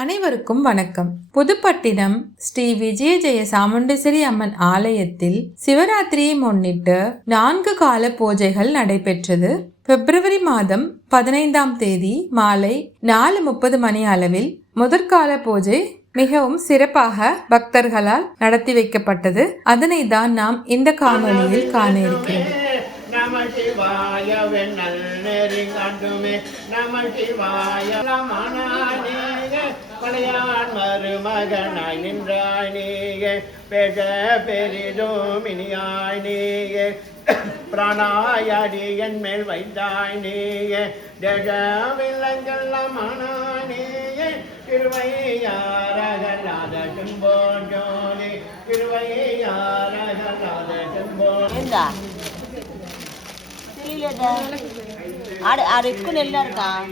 அனைவருக்கும் வணக்கம். புதுப்பட்டினம் ஸ்ரீ விஜய ஜெய சாமுண்டேஸ்வரி அம்மன் ஆலயத்தில் சிவராத்திரியை முன்னிட்டு நான்கு கால பூஜைகள் நடைபெற்றது. பிப்ரவரி மாதம் பதினைந்தாம் தேதி மாலை நாலு முப்பது மணி அளவில் முதற்கால பூஜை மிகவும் சிறப்பாக பக்தர்களால் நடத்தி வைக்கப்பட்டது. அதனை தான் நாம் இந்த காணொலியில் காண இருக்கிறோம். நம சிவாய வெண்ணல் நம சிவாய பழையான் மருமகனாய் நின்றாய் நீயே பேச பெரிதும் இனியாய் நீயே. பிராணாயடி என் மேல் வைத்தாய் நீயே தேசவில்லங்கெல்லாம் ஆனாய் நீயே திருவையாரகலாத செம்போ ஜோலி திருவையாரகலாத ஆடு ஆடு இருக்கும் நெல்லா இருக்கா?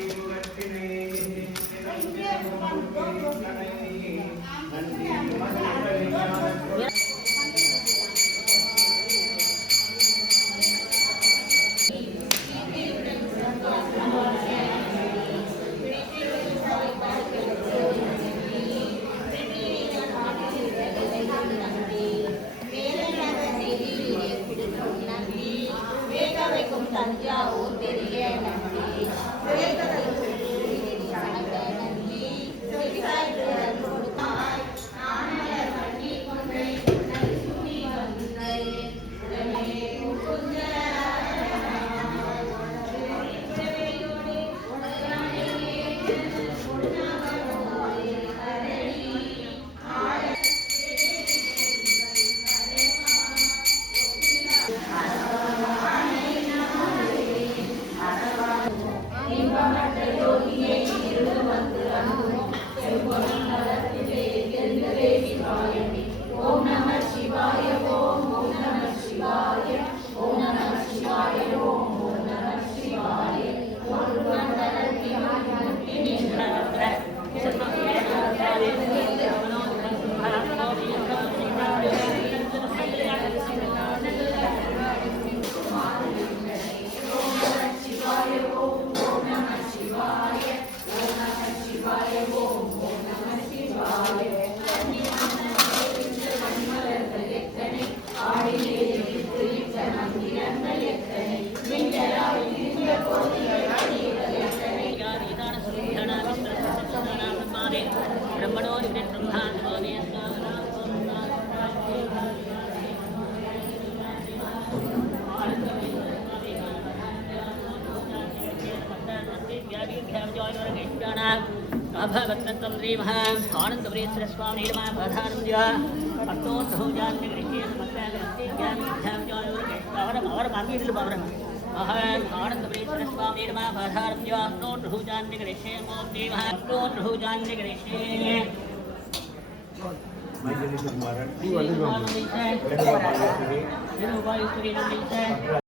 Yahoo! ¡Te! अभवत्तम देव आनंद वरेश्वर स्वामी नमः प्रधानम दिवा अतो सहोजान निगृह्य मत्याग अस्ति ज्ञान ध्यान जोन और और बाकी भी बाबर आनंद वरेश्वर स्वामी नमः प्रधानम दिवा अतो सहोजान निगृह्य मो देव अतो सहोजान निगृह्य मैं जनित कुमार जी वाले बाबू ये मोबाइल स्टोरी नंबर है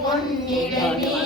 பொன்னிடமே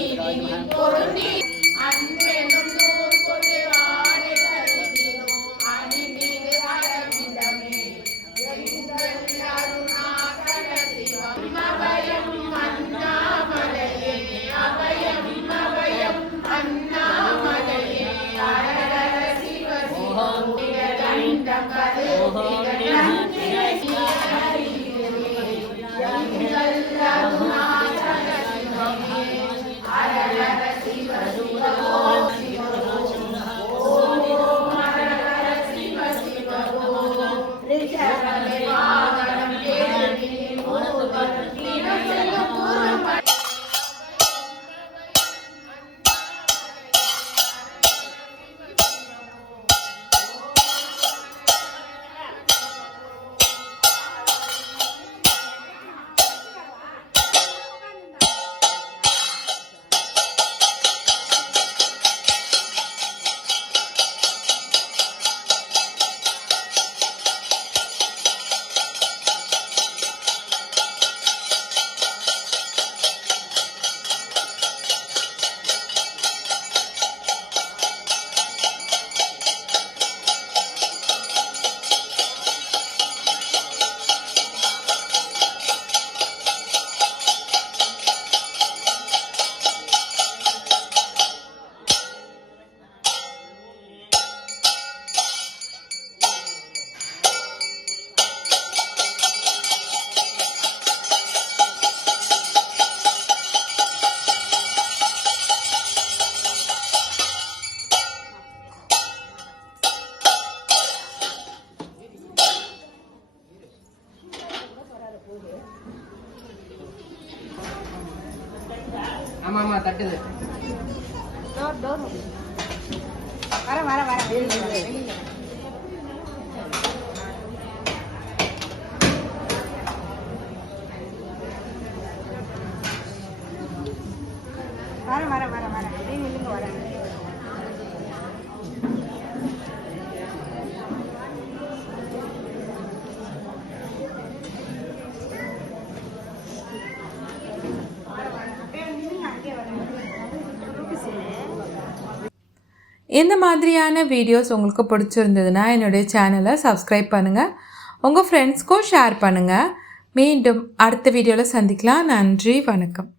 ஆமா ஆமா தட்டுது வர வர வர. வெளியில வர, வெளியில வர. வர வர வர வர அப்படியே நில்லுங்க வர இந்த மாதிரியான வீடியோஸ் உங்களுக்கு பிடிச்சிருந்ததுன்னா என்னுடைய சேனலை சப்ஸ்கிரைப் பண்ணுங்கள் உங்கள் ஃப்ரெண்ட்ஸ்க்கும் ஷேர் பண்ணுங்கள் மீண்டும் அடுத்த வீடியோவில் சந்திக்கலாம். நன்றி வணக்கம்.